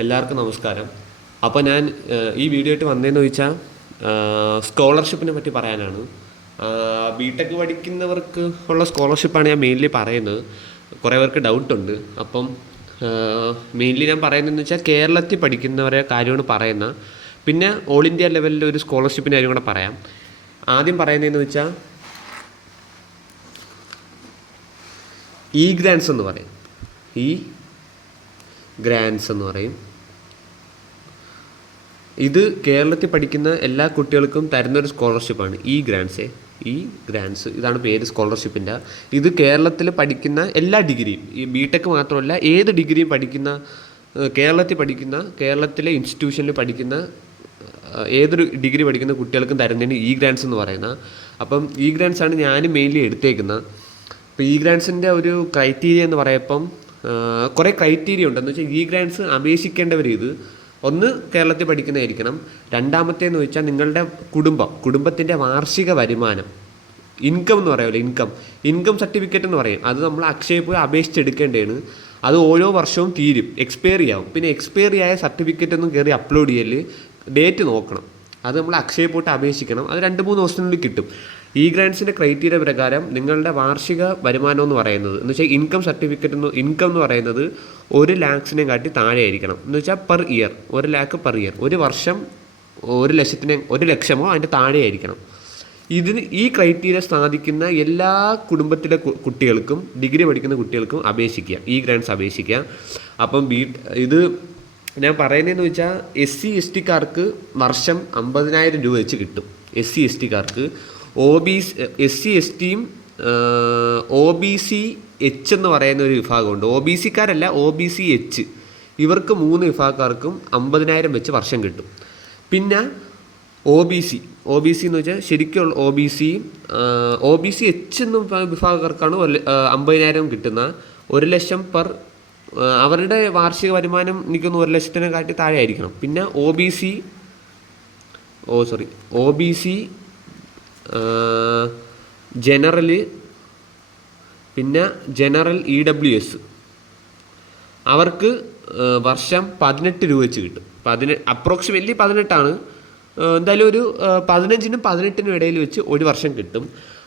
എല്ലാവർക്കും നമസ്കാരം. അപ്പോൾ ഞാൻ ഈ വീഡിയോ ആയിട്ട് വന്നതെന്ന് ചോദിച്ചാൽ സ്കോളർഷിപ്പിനെ പറ്റി പറയാനാണ്. ബിടെക് പഠിക്കുന്നവർക്ക് ഉള്ള സ്കോളർഷിപ്പാണ് ഞാൻ മെയിൻലി പറയുന്നത്. കുറേ പേർക്ക് ഡൗട്ടുണ്ട്. അപ്പം മെയിൻലി ഞാൻ പറയുന്നതെന്ന് വെച്ചാൽ കേരളത്തിൽ പഠിക്കുന്നവരെ കാര്യമാണ് പറയുന്നത്. പിന്നെ ഓൾ ഇന്ത്യ ലെവലിൽ ഒരു സ്കോളർഷിപ്പിൻ്റെ കാര്യം കൂടെ പറയാം. ആദ്യം പറയുന്നതെന്ന് വെച്ചാൽ ഗ്രാൻസ് എന്ന് പറയും. ഗ്രാൻസ് എന്ന് പറയും. ഇത് കേരളത്തിൽ പഠിക്കുന്ന എല്ലാ കുട്ടികൾക്കും തരുന്നൊരു സ്കോളർഷിപ്പാണ് ഗ്രാൻസ്. ഇതാണ് പേര് സ്കോളർഷിപ്പിൻ്റെ. ഇത് കേരളത്തിൽ പഠിക്കുന്ന എല്ലാ ഡിഗ്രിയും, ഈ ബിടെക് മാത്രമല്ല ഏത് ഡിഗ്രിയും പഠിക്കുന്ന കേരളത്തിലെ ഇൻസ്റ്റിറ്റ്യൂഷനിൽ പഠിക്കുന്ന ഏതൊരു ഡിഗ്രി പഠിക്കുന്ന കുട്ടികൾക്കും തരുന്നതിന് ഗ്രാൻസ് എന്ന് പറയുന്നത്. അപ്പം ഗ്രാൻസ് ആണ് ഞാൻ മെയിൻലി എടുത്തേക്കുന്നത്. അപ്പോൾ ഗ്രാൻസിൻ്റെ ഒരു ക്രൈറ്റീരിയ എന്ന് പറയുമ്പം കുറേ ക്രൈറ്റീരിയ ഉണ്ട്. എന്ന് വെച്ചാൽ ഗ്രാൻസ് അപേക്ഷിക്കേണ്ടവർ ഒന്ന് കേരളത്തിൽ പഠിക്കുന്നതായിരിക്കണം. രണ്ടാമത്തേന്ന് വെച്ചാൽ നിങ്ങളുടെ കുടുംബത്തിൻ്റെ വാർഷിക വരുമാനം, ഇൻകം എന്ന് പറയുമല്ലോ, ഇൻകം സർട്ടിഫിക്കറ്റ് എന്ന് പറയും. അത് നമ്മൾ അക്ഷയയിൽ പോയി അപേക്ഷിച്ചെടുക്കേണ്ടതാണ്. അത് ഓരോ വർഷവും തീരും, എക്സ്പയറി ആവും. പിന്നെ എക്സ്പയറി ആയ സർട്ടിഫിക്കറ്റ് ഒന്നും കയറി അപ്ലോഡ് ചെയ്യൽ, ഡേറ്റ് നോക്കണം. അത് നമ്മൾ അക്ഷയയിൽ പോയിട്ട് അപേക്ഷിക്കണം. അത് 2-3 ദിവസത്തിനുള്ളിൽ കിട്ടും. ഗ്രാൻസിൻ്റെ ക്രൈറ്റീരിയ പ്രകാരം നിങ്ങളുടെ വാർഷിക വരുമാനം എന്ന് പറയുന്നത്, എന്ന് വെച്ചാൽ ഇൻകം എന്ന് പറയുന്നത് 1 ലാക്സിനെ കാട്ടി താഴെ ആയിരിക്കണം. എന്ന് വെച്ചാൽ per year 1 lakh per year. ഒരു വർഷം 1 ലക്ഷമോ അതിൻ്റെ താഴെ ആയിരിക്കണം. ഈ ക്രൈറ്റീരിയ സാധിക്കുന്ന എല്ലാ കുടുംബത്തിലെ കുട്ടികൾക്കും, ഡിഗ്രി പഠിക്കുന്ന കുട്ടികൾക്കും അപേക്ഷിക്കുക, ഗ്രാൻസ് അപേക്ഷിക്കുക. അപ്പം ഇത് ഞാൻ പറയുന്നതെന്ന് വെച്ചാൽ SC STക്കാർക്ക് വർഷം 50,000 രൂപ വെച്ച് കിട്ടും. SC STക്കാർക്ക്. SC STയും OBC H എന്ന് പറയുന്ന ഒരു വിഭാഗമുണ്ട്. OBCക്കാരല്ല, OBC H. ഇവർക്ക് 3 വിഭാഗക്കാർക്കും 50,000 വെച്ച് വർഷം കിട്ടും. പിന്നെ OBC എന്ന് വെച്ചാൽ ശരിക്കുള്ള OBC H എന്ന വിഭാഗക്കാർക്കാണ് 50,000 കിട്ടുന്ന. 1 ലക്ഷം പെർ, അവരുടെ വാർഷിക വരുമാനം എനിക്കൊന്ന് 1 ലക്ഷത്തിനെ കാട്ടി താഴെ ആയിരിക്കണം. പിന്നെ OBC ജനറൽ, പിന്നെ ജനറൽ EWS, അവർക്ക് വർഷം 18 രൂപ വെച്ച് കിട്ടും. അപ്രോക്സിമേറ്റ്ലി 18ആണ്. എന്തായാലും ഒരു 15-നും 18-നും ഇടയിൽ വെച്ച് ഒരു വർഷം കിട്ടും.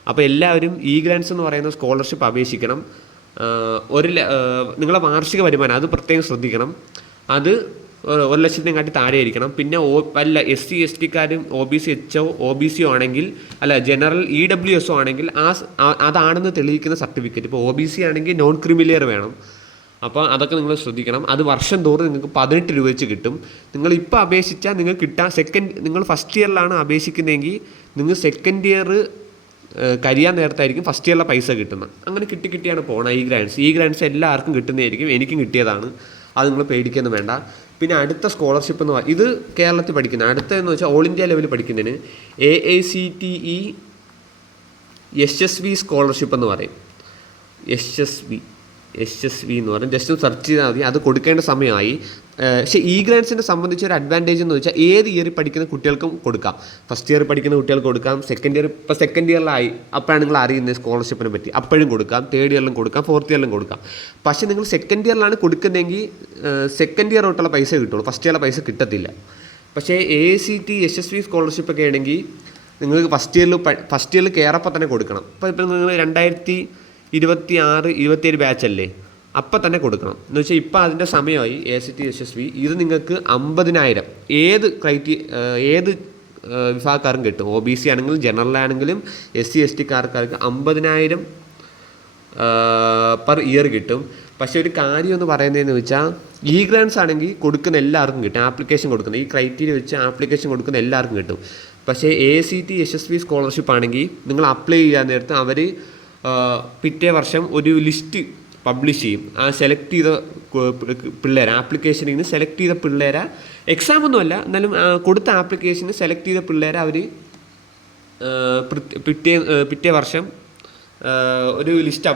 അപ്പോൾ എല്ലാവരും ഗ്രാൻസ് എന്ന് പറയുന്ന സ്കോളർഷിപ്പ് അപേക്ഷിക്കണം. നിങ്ങളെ വാർഷിക വരുമാനം അത് പ്രത്യേകം ശ്രദ്ധിക്കണം. അത് 1 ലക്ഷത്തിനെ കാട്ടി താഴെ ആയിരിക്കണം. പിന്നെ SC STക്കാരും OBC H OBC ആണെങ്കിൽ, ജനറൽ EWS ആണെങ്കിൽ അതാണെന്ന് തെളിയിക്കുന്ന സർട്ടിഫിക്കറ്റ്. ഇപ്പോൾ OBC ആണെങ്കിൽ നോൺ ക്രിമിലിയർ വേണം. അപ്പോൾ അതൊക്കെ നിങ്ങൾ ശ്രദ്ധിക്കണം. അത് വർഷം തോറും നിങ്ങൾക്ക് 18 രൂപ വെച്ച് കിട്ടും. നിങ്ങളിപ്പോൾ അപേക്ഷിച്ചാൽ നിങ്ങൾക്ക് നിങ്ങൾ ഫസ്റ്റ് ഇയറിലാണ് അപേക്ഷിക്കുന്നതെങ്കിൽ നിങ്ങൾ സെക്കൻഡ് ഇയർ കഴിയാൻ നേരത്തായിരിക്കും ഫസ്റ്റ് ഇയറിലെ പൈസ കിട്ടുന്നത്. അങ്ങനെ കിട്ടിയാണ് പോകുന്നത്. ഗ്രാൻസ് എല്ലാവർക്കും കിട്ടുന്നതായിരിക്കും. എനിക്കും കിട്ടിയതാണ്. അത് നിങ്ങൾ പേടിക്കൊന്നും വേണ്ട. പിന്നെ അടുത്ത സ്കോളർഷിപ്പ് എന്ന് പറയുന്നത്, ഇത് കേരളത്തിൽ പഠിക്കുന്ന, അടുത്തതെന്ന് വെച്ചാൽ ഓൾ ഇന്ത്യ ലെവലിൽ പഠിക്കുന്നതിന് AICTE SSV സ്കോളർഷിപ്പ് എന്ന് പറയും. SSV എന്ന് പറയും. ജസ്റ്റ് സെർച്ച് ചെയ്താൽ മതി. അത് കൊടുക്കേണ്ട സമയമായി. പക്ഷേ ഗ്രാൻസിനെ സംബന്ധിച്ച് ഒരു അഡ്വാൻറ്റേജ് എന്ന് വെച്ചാൽ ഏത് ഇയറിൽ പഠിക്കുന്ന കുട്ടികൾക്കും കൊടുക്കാം. ഫസ്റ്റ് ഇയർ പഠിക്കുന്ന കുട്ടികൾക്ക് കൊടുക്കാം. സെക്കൻഡ് ഇയറിലായി അപ്പോഴാണ് നിങ്ങൾ അറിയുന്നത് സ്കോളർഷിപ്പിനെ പറ്റി. അപ്പോഴും കൊടുക്കാം. 3rd ഇയറിലും കൊടുക്കാം. 4th ഇയറിലും കൊടുക്കാം. പക്ഷേ നിങ്ങൾ സെക്കൻഡ് ഇയറിലാണ് കൊടുക്കുന്നതെങ്കിൽ സെക്കൻഡ് ഇയർ തൊട്ടുള്ള പൈസ കിട്ടുള്ളൂ. ഫസ്റ്റ് ഇയറിലെ പൈസ കിട്ടത്തില്ല. പക്ഷേ AICTE SSV സ്കോളർഷിപ്പ് ഒക്കെ ആണെങ്കിൽ നിങ്ങൾക്ക് ഫസ്റ്റ് ഇയറിൽ കയറപ്പോൾ തന്നെ കൊടുക്കണം. ഇപ്പോൾ നിങ്ങൾ 2026-27 ബാച്ചല്ലേ, അപ്പം തന്നെ കൊടുക്കണം. എന്ന് വെച്ചാൽ ഇപ്പം അതിൻ്റെ സമയമായി. AICTE SSV ഇത് നിങ്ങൾക്ക് 50,000 ഏത് വിഭാഗക്കാരും കിട്ടും. OBC ആണെങ്കിലും ജനറൽ ആണെങ്കിലും SC STക്കാർക്ക് 50,000 പെർ ഇയർ കിട്ടും. പക്ഷേ ഒരു കാര്യം എന്ന് പറയുന്നതെന്ന് വെച്ചാൽ ഗ്രാൻസ് ആണെങ്കിൽ കൊടുക്കുന്ന എല്ലാവർക്കും കിട്ടും. ആപ്ലിക്കേഷൻ കൊടുക്കുന്ന ഈ ക്രൈറ്റീരിയ വെച്ച് ആപ്ലിക്കേഷൻ കൊടുക്കുന്ന എല്ലാവർക്കും കിട്ടും. പക്ഷേ AICTE SSV സ്കോളർഷിപ്പ് ആണെങ്കിൽ നിങ്ങൾ അപ്ലൈ ചെയ്യാൻ നേരത്ത് അവർ പിറ്റേ വർഷം ഒരു ലിസ്റ്റ് പബ്ലിഷ് ചെയ്യും. ആ സെലക്ട് ചെയ്ത പിള്ളേരെ, ആപ്ലിക്കേഷനിൽ നിന്ന് സെലക്ട് ചെയ്ത പിള്ളേരെ, എക്സാമൊന്നുമല്ല എന്നാലും കൊടുത്ത ആപ്ലിക്കേഷന് സെലക്ട് ചെയ്ത പിള്ളേരെ അവർ പിറ്റേ വർഷം ഒരു ലിസ്റ്റ്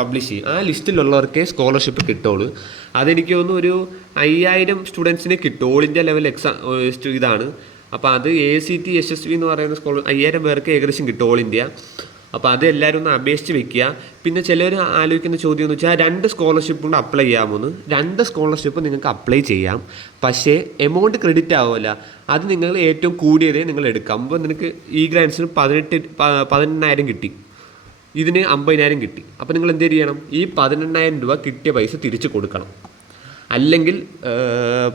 പബ്ലിഷ് ചെയ്യും. ആ ലിസ്റ്റിലുള്ളവർക്കേ സ്കോളർഷിപ്പ് കിട്ടുള്ളൂ. അതെനിക്ക് തോന്നുന്നു ഒരു 5,000 സ്റ്റുഡൻസിനെ കിട്ടും. ഓൾ ഇന്ത്യ ലെവൽ എക്സാം ഇതാണ്. അപ്പോൾ അത് AICTE SSV എന്ന് പറയുന്ന 5,000 പേർക്ക് ഏകദേശം കിട്ടും ഓൾ ഇന്ത്യ. അപ്പോൾ അത് എല്ലാവരും ഒന്ന് അപേക്ഷിച്ച് വെക്കുക. പിന്നെ ചിലർ ആലോചിക്കുന്ന ചോദ്യം എന്ന് വെച്ചാൽ 2 സ്കോളർഷിപ്പ് കൊണ്ട് അപ്ലൈ ചെയ്യാമെന്ന്. 2 സ്കോളർഷിപ്പ് നിങ്ങൾക്ക് അപ്ലൈ ചെയ്യാം, പക്ഷേ എമൗണ്ട് ക്രെഡിറ്റ് ആവുമല്ല. അത് നിങ്ങൾ ഏറ്റവും കൂടിയതേ നിങ്ങൾ എടുക്കാം. അപ്പോൾ നിനക്ക് ഈ ഗ്രാൻസിന് 18,000 കിട്ടി, ഇതിന് 50,000 കിട്ടി. അപ്പോൾ നിങ്ങൾ എന്ത് ചെയ്യണം? ഈ 18,000 രൂപ കിട്ടിയ പൈസ തിരിച്ച് കൊടുക്കണം. അല്ലെങ്കിൽ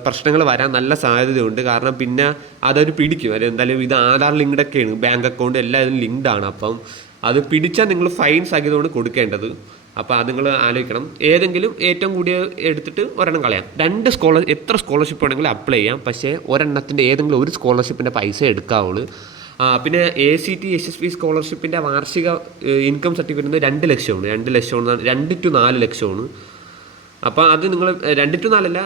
പ്രശ്നങ്ങൾ വരാൻ നല്ല സാധ്യതയുണ്ട്. കാരണം പിന്നെ അതൊരു പിടിക്കും. അത് എന്തായാലും ഇത് ആധാർ ലിങ്ക്ഡൊക്കെയാണ്, ബാങ്ക് അക്കൗണ്ട് എല്ലാം ഇതിന് ലിങ്ക്ഡാണ്. അപ്പം അത് പിടിച്ചാൽ നിങ്ങൾ ഫൈൻ സഹിതമാണ് കൊടുക്കേണ്ടത്. അപ്പോൾ അത് നിങ്ങൾ ആലോചിക്കണം. ഏതെങ്കിലും ഏറ്റവും കൂടിയ എടുത്തിട്ട് ഒരെണ്ണം കളയാം. എത്ര സ്കോളർഷിപ്പ് വേണമെങ്കിലും അപ്ലൈ ചെയ്യാം, പക്ഷേ ഒരെണ്ണത്തിൻ്റെ ഏതെങ്കിലും ഒരു സ്കോളർഷിപ്പിൻ്റെ പൈസ എടുക്കാവുള്ളൂ. പിന്നെ ACT SSB സ്കോളർഷിപ്പിൻ്റെ വാർഷിക ഇൻകം സർട്ടിഫിക്കറ്റ് 2 ലക്ഷമാണ്. 2 to 4 ലക്ഷമാണ്. അപ്പോൾ അത് നിങ്ങൾ 2 to 4 അല്ല,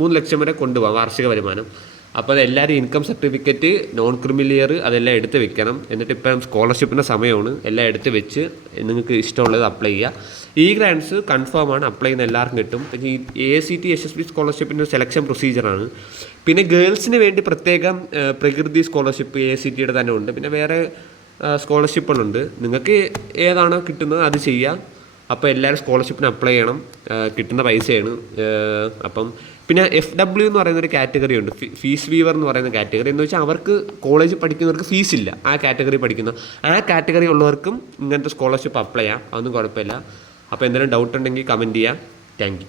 3 ലക്ഷം വരെ കൊണ്ടുപോകാം വാർഷിക വരുമാനം. അപ്പോൾ അത് എല്ലാവരും ഇൻകം സർട്ടിഫിക്കറ്റ്, നോൺ ക്രിമിലിയർ അതെല്ലാം എടുത്ത് വെക്കണം. എന്നിട്ട് ഇപ്പം സ്കോളർഷിപ്പിൻ്റെ സമയമാണ്, എല്ലാം എടുത്ത് വെച്ച് നിങ്ങൾക്ക് ഇഷ്ടമുള്ളത് അപ്ലൈ ചെയ്യുക. ഈ ഗ്രാൻസ് കൺഫേം ആണ്, അപ്ലൈ ചെയ്യുന്ന എല്ലാവർക്കും കിട്ടും. പിന്നെ ഈ ACT SSB സ്കോളർഷിപ്പിൻ്റെ സെലക്ഷൻ പ്രൊസീജിയറാണ്. പിന്നെ ഗേൾസിന് വേണ്ടി പ്രത്യേകം പ്രകൃതി സ്കോളർഷിപ്പ് ACTയുടെ തന്നെ ഉണ്ട്. പിന്നെ വേറെ സ്കോളർഷിപ്പുകളുണ്ട്. നിങ്ങൾക്ക് ഏതാണോ കിട്ടുന്നത് അത് ചെയ്യുക. അപ്പോൾ എല്ലാവരും സ്കോളർഷിപ്പിന് അപ്ലൈ ചെയ്യണം, കിട്ടുന്ന പൈസയാണ്. അപ്പം പിന്നെ FW എന്ന് പറയുന്നൊരു കാറ്റഗറി ഉണ്ട്, ഫീസ് വീവർ എന്ന് പറയുന്ന കാറ്റഗറി. എന്ന് വെച്ചാൽ അവർക്ക് കോളേജിൽ പഠിക്കുന്നവർക്ക് ഫീസില്ല. ആ കാറ്റഗറി ഉള്ളവർക്കും ഇങ്ങനത്തെ സ്കോളർഷിപ്പ് അപ്ലൈ ചെയ്യാം, അതൊന്നും കുഴപ്പമില്ല. അപ്പോൾ എന്തെങ്കിലും ഡൗട്ട് ഉണ്ടെങ്കിൽ കമൻറ്റ് ചെയ്യാം. Thank you.